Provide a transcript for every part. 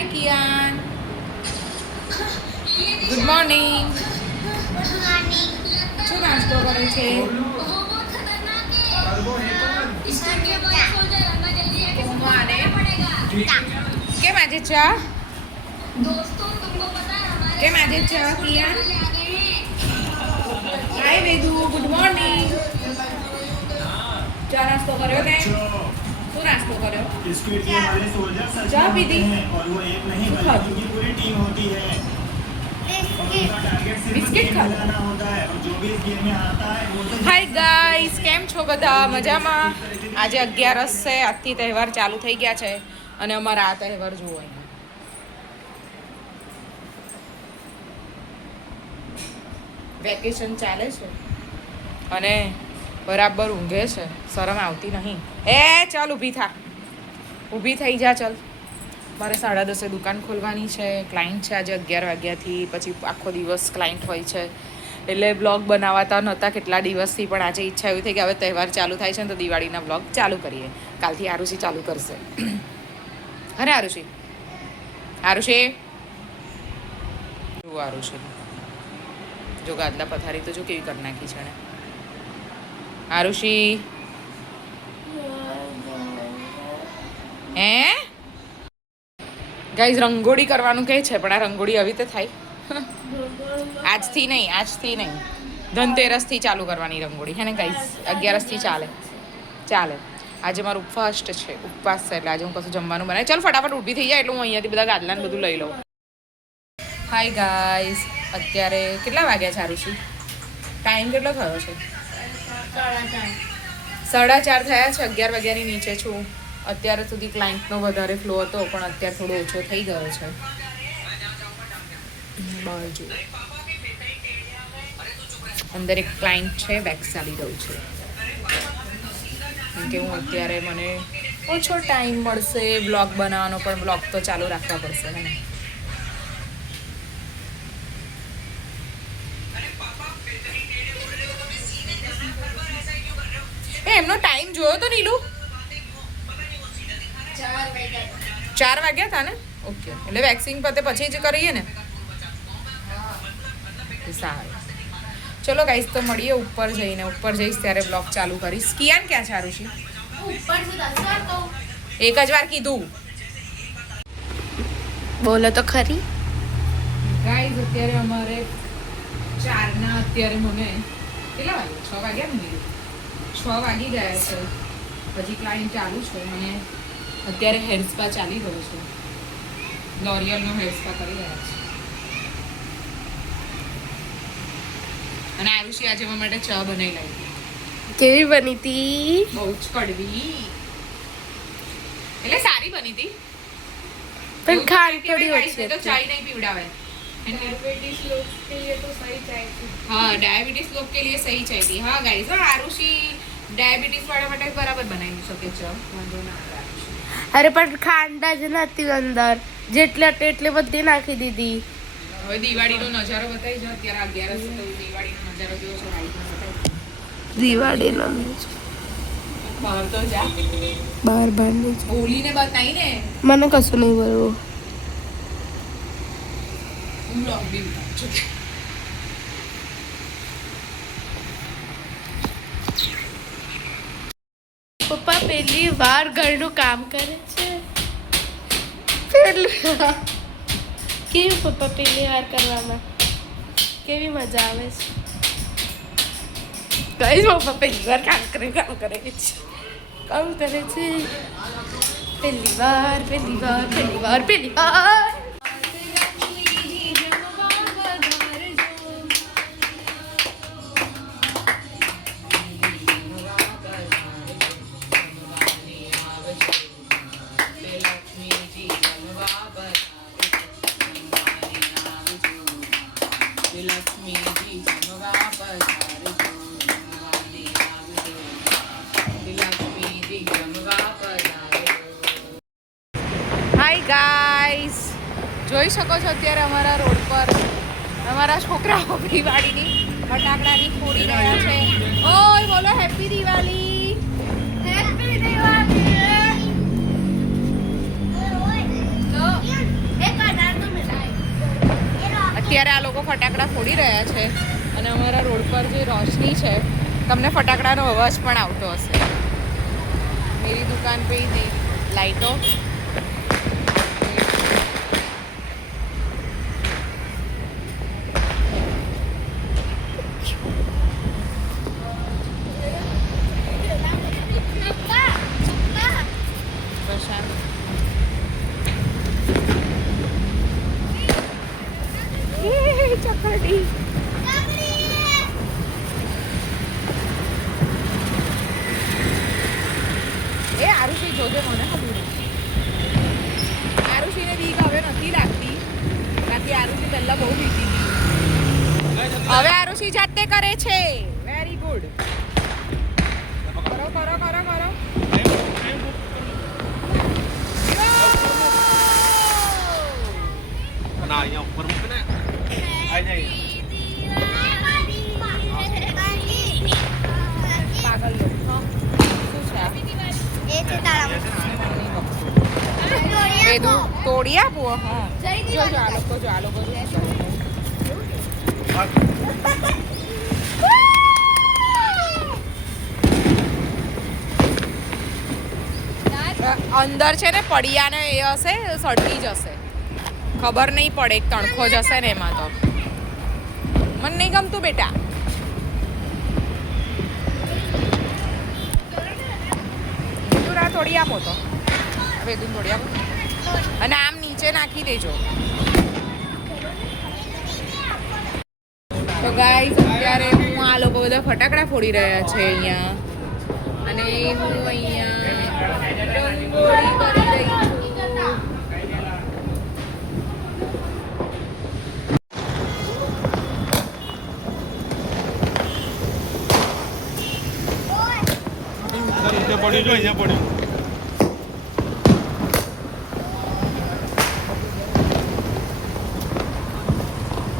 હાય Kiaan, good morning. શું નાસ્તો કરે છે? કેમ આજે ચા? કેમ આજે ચા કિયાન? હાય વેદુ, ગુડ મોર્નિંગ. ચા નાસ્તો કર્યો તે? શું નાસ્તો કર્યો? ચાહ પીધી? पूरी टीम होती है બિસ્કિટ ખાધા? હાય ગાઈસ, કેમ છો બધા? મજામાં? આજે 11 છે, આજથી તહેવાર ચાલુ થઈ ગયા છે અને અમારા આ તહેવાર જુઓ અહીંયા. વેકેશન ચાલે છે અને બરાબર ઊંઘે છે, શરમ આવતી નહીં. ચાલ ઊભી થા, ઊભી થઈ જા. ચાલ, મારે 10:30 દુકાન ખોલવાની છે. ક્લાયન્ટ છે આજે 11 વાગ્યાથી, પછી આખો દિવસ ક્લાયન્ટ હોય છે એટલે બ્લોગ બનાવતા નહોતા કેટલા દિવસથી, પણ આજે ઈચ્છા એવી થઈ કે હવે તહેવાર ચાલુ થાય છે ને તો દિવાળીના બ્લોગ ચાલુ કરીએ. કાલથી આરુષી ચાલુ કરશે. અરે આરુષી, આરુષી જુઓ, આરુષી જો ગાદલા પથારી તો જો કેવી કરી નાખી છે ને. આરુષી હે ગાઈઝ, રંગોળી કરવાનું કહે છે પણ આ રંગોળી આવી તો થાય. આજથી નહીં, ધનતેરસથી ચાલુ કરવાની રંગોળી હે ને ગાઈઝ. 11થી ચાલે. આજે મારો ઉપવાસ છે, એટલે આજે હું કશું જમવાનું બનાવી. ચાલ ફટાફટ ઊભી થઈ જાય એટલે હું અહીંયાથી બધા ગાદલાને બધું લઈ લઉં. હાય ગાઈઝ, અત્યારે કેટલા વાગ્યા છે આરુષી? ટાઈમ કેટલો થયો છે? 4:30 થયા છે. 11 વાગ્યાની નીચે છું. અત્યારે સુધી ક્લાયન્ટનો વધારે ફ્લો હતો પણ અત્યારે થોડો ઓછો થઈ ગયો છે. બાજુ અંદર એક ક્લાયન્ટ છે, વેક્સ ચાલી રહ્યું છે કેમ કે હું અત્યારે મને ઓછો ટાઈમ મળશે બ્લોગ બનાવવાનો, પણ બ્લોગ તો ચાલુ રાખવા પડશે ને. એમનો ટાઈમ જોયો તો નીલુ? 4 વાગ્યા હતા ને? ઓકે, એટલે વેક્સિંગ પતે પછી જ કરીએ ને? સારું, ચલો ગાઈસ, તો મળીએ ઉપર જઈને. ઉપર જઈશ ત્યારે બ્લોગ ચાલુ કરીશ. કિયાન ક્યાં છે આરુષી? એક જ વાર કીધું. બોલો તો ખરી. ગાઈસ, અત્યારે અમારે 4 અત્યારે મને કેટલા વાગ્યા? 6 વાગ્યા ને? 6 વાગી ગયા છે. હજી ક્લાયન્ટ ચાલુ છે. મને અત્યારે હેર સ્પા ચાલી રહ્યો છે. લોરિયલનો હેર સ્પા કરી રહ્યા છે. અને આરુષી આજે મારા માટે ચા બનાવી લાવી. કેવી બની હતી? બહુ જ કડવી, એટલે સારી બની હતી પણ ખાંડ થોડી ઓછી તો હતી. ચાય નહીં પીવડાવે. डायबिटीज लोग के लिए तो सही चाय थी. हाँ, डायबिटीज लोग के लिए सही चाय थी. हाँ गाइस, हाँ आरुषि डायबिटीज वाला માટે બરાબર બનાવી શકે છે. વાંધો ના આવે આરુષિ. અરે પણ ખાંડ જ નથી અંદર, જેટલે એટલે બધી નાખી દીધી. હવે દિવાળીનો નજારો બતાવી જો. અત્યારે 11 તો દિવાળીનો નજારો કેવો છે લાઈટમાં બતાવી. દિવાળીનો બહાર તો જા, બહાર ઓલીને બતાવી ને. મને કશું નહીં બોલવું. હું બ્લોગ બી ઉતારું છું. પપ્પા પહેલી વાર ઘરનું કામ કરે છે. કેવી પપ્પા પહેલી વાર કરવામાં કેવી મજા આવે છે. કઈ પપ્પા પહેલી વાર કામ કરે છે. પહેલી વાર હાય ગાઈસ, જોઈ શકો છો અત્યારે અમારા રોડ પર અમારા છોકરાઓ દિવાળીની ફટાકડાની ફોડી રહ્યા છે. ઓય બોલો હેપી દિવાળી. હેપી દિવાળી. ફટાકડા ફોડી રહ્યા છે અને અમારા રોડ પર જે રોશની છે તમને ફટાકડાનો અવાજ પણ આવતો હશે. मेरी दुकान पे ही लाइटों चकड़ी એ આરુષી જોજે મને ખબર આરુષીને બીક હવે નથી લાગતી બાકી આરુષી પહેલા બહુ બીતી હતી હવે આરુષી જાતે કરે છે વેરી ગુડ કરો કરો કરો કરો ના અહીંયા ઉપર મૂક ને આઈ જાય પાગલ લોકો શું છે બેદું તોડી આપું હા જો જો આ લોકો અંદર છે ને પડિયાને એ હશે સડકી જશે ખબર નહીં પડે એક તણખો જશે ને એમાં તો મને નહીં ગમતું બેટા થોડી આપો તો વેદું થોડી આપો અને આમ નીચે નાખી દેજો તો ગાઈસ અત્યારે હું આ લોકો બધા ફટાકડા ફોડી રહ્યા છે અહીંયા અને હું અહીંયા રંગોળી કરી રહી છું પડી જો અહીંયા પડ્યું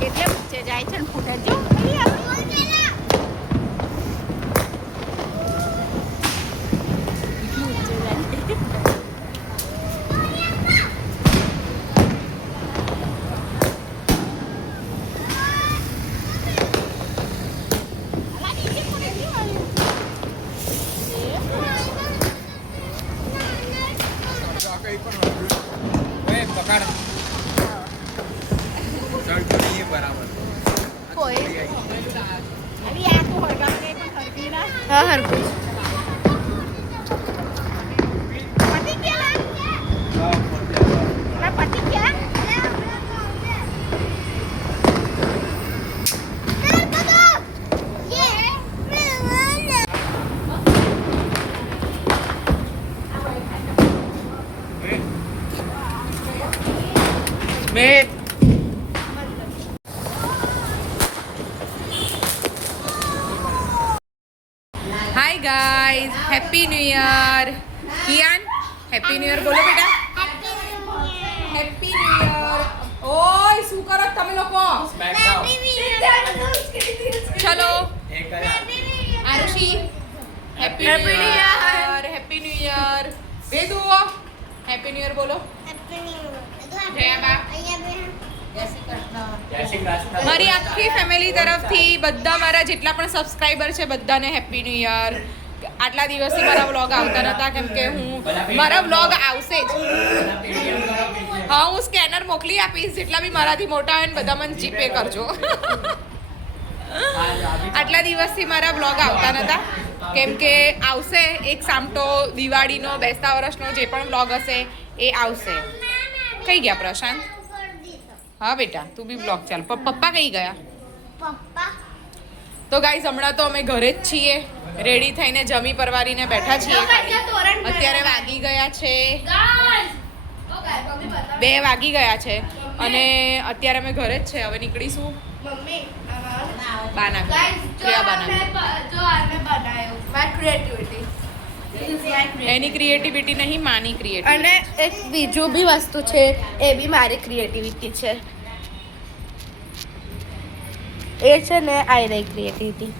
એટલે ઊંચે જાય છે ને ફૂટે જો હા હરકું મેં hi guys happy new year Kiyan happy new year बोलो बेटा हैप्पी न्यू ईयर ओय શું કરો તમે લોકો ચલો Arushi happy new year happy new year Vedu happy new year बोलो જય બા મારી આખી ફેમિલી તરફથી બધા મારા જેટલા પણ સબસ્ક્રાઇબર છે બધાને હેપી ન્યૂ યર આટલા દિવસથી મારા વ્લોગ આવતા નહોતા કેમ કે હું મારા વ્લોગ આવશે જ હા હું સ્કેનર મોકલી આપીશ જેટલા બી મારાથી મોટા હોય ને બધા મને જીપે કરજો આટલા દિવસથી મારા વ્લોગ આવતા નહોતા કેમ કે આવશે એક સામટો દિવાળીનો બેસતા વર્ષનો જે પણ વ્લોગ હશે એ આવશે કઈ ગયા પ્રશાંત हाँ बेटा तू भी ब्लॉग चल पप्पा कहीं गया तो गाइस हमણાં તો અમે ઘરે જ છીએ રેડી થઈને જમી પરવારીને બેઠા છીએ અત્યારે વાગી ગયા છે 2 વાગી ગયા છે અને અત્યારે અમે ઘરે જ છે હવે નીકળીશું મમ્મી બાના ક્રિયા બાના જો આને બનાવ્યો માય ક્રિએટિવિટી એની ક્રિએટિવિટી નહીં માની ક્રિએટિવિટી અને એક બીજું બી વસ્તુ છે એ બી મારી ક્રિએટિવિટી છે એ છે ને આઈ રહી ક્રિએટિવિટી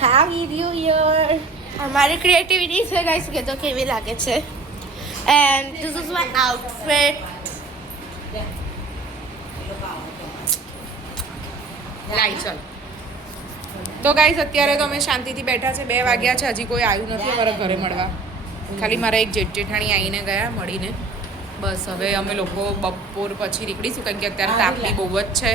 હેપી ન્યૂ યર અમારી ક્રિએટિવિટી છે ગાઈસ કે તો કેવી લાગે છે and this is my outfit લાઈ ચલ તો ગાઈસ અત્યારે તો અમે શાંતિથી બેઠા છે 2 વાગ્યા છે હજી કોઈ આવ્યું નથી અમારા ઘરે મળવા ખાલી મારા એક જેઠાણી આવીને ગયા મળીને બસ હવે અમે લોકો બપોર પછી નીકળીશું કારણ કે અત્યારે તાપની બહુ જ છે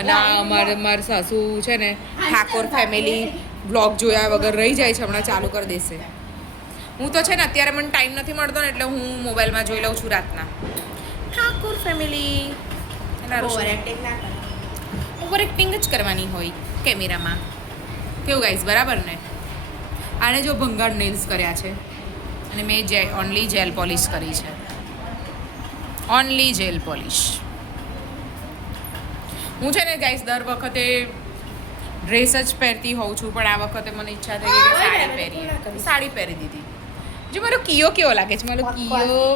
અને મારા સાસુ છે ને ઠાકોર ફેમિલી બ્લોગ જોયા વગર રહી જાય છે હમણાં ચાલુ કરી દેશે હું તો છે ને અત્યારે મને ટાઈમ નથી મળતો ને એટલે હું મોબાઈલમાં જોઈ લઉં છું રાતના ઠાકોર ફેમિલી ઓવર એક્ટિંગ જ કરવાની હોય કેમેરામાં કેવું ગાઈસ બરાબર ને આને જો ભંગાર નેલ્સ કર્યા છે અને મેં ઓનલી જેલ પોલિશ કરી છે ઓનલી જેલ પોલિશ હું છે ને ગાઈસ દર વખતે ડ્રેસ જ પહેરતી હોઉં છું પણ આ વખતે મને ઈચ્છા થઈ કે સાડી પહેરી દીધી જો મારો કિયો કેવો લાગે છે મારો કિયો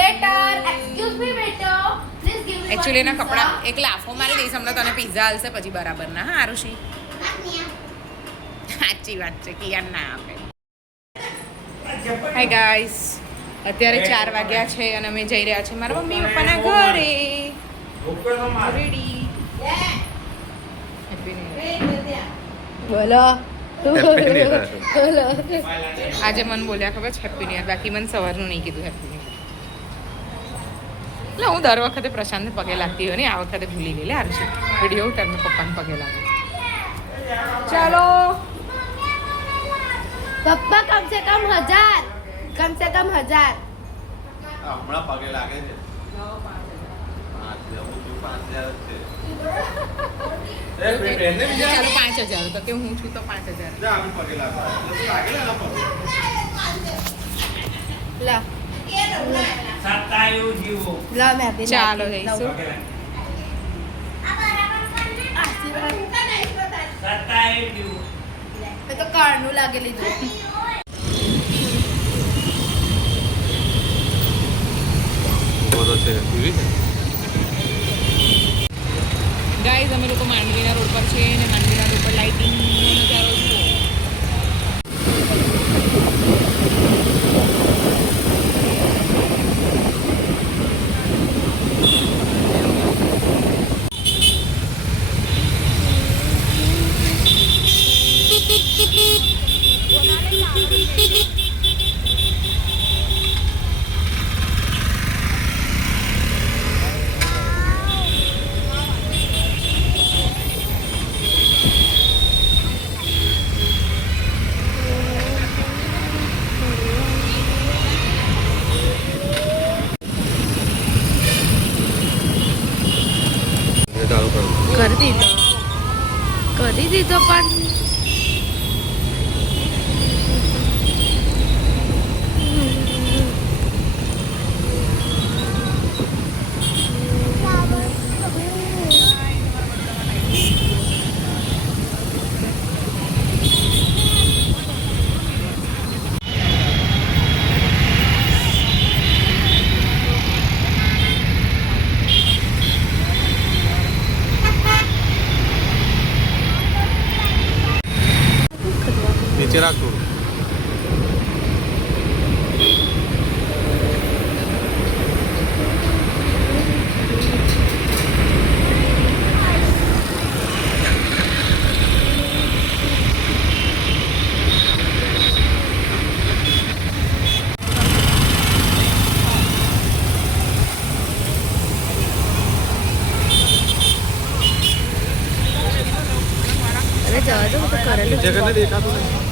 waiter excuse me waiter please give me actually એના કપડાં એક લાફો મારી દઈશ હમણાં તને પિઝા હાલશે પછી બરાબર ના હા આરુષી સાચી વાત છે કિયા ના આપે હાય ગાઈસ અત્યારે 4 વાગ્યા છે અને અમે જઈ રહ્યા છીએ મારા મમ્મી પપ્પાના ઘરે રેડી બોલો બોલો આજે મને બોલ્યા ખબર છે હેપી ન્યુ યર બાકી મને સવારનું નહીં કીધું હેપી ન્યુ યર એટલે હું દર વખતે પ્રશાંતને પગે લાગતી હોય ને આ વખતે ભૂલી ગઈ લે આરુષી વિડીયો ઉતારને પપ્પાને પગે લાગે ચાલો પપ્પા કમ સે કમ 1000 હમણાં પગે લાગે છે 5,000 ચાલો 5,000 તો કે હું છું તો 5,000 પગે લાગે લા સતાયું જીવો લા મેં આપી ચાલો જઈશું સતાયું જીવો મેં તો કાળનું લાગે લીધું તો છે ટીવી છે ગાઈઝ અમે લોકો માંડવીના રોડ પર છે અને માંડવીના રોડ પર લાઇટિંગનો નજારો જુઓ કરી દીધો પણ નીચે રાખ થોડું અરે જવા દો તો કરેલું નીચે કરીને દેખાતું નહીં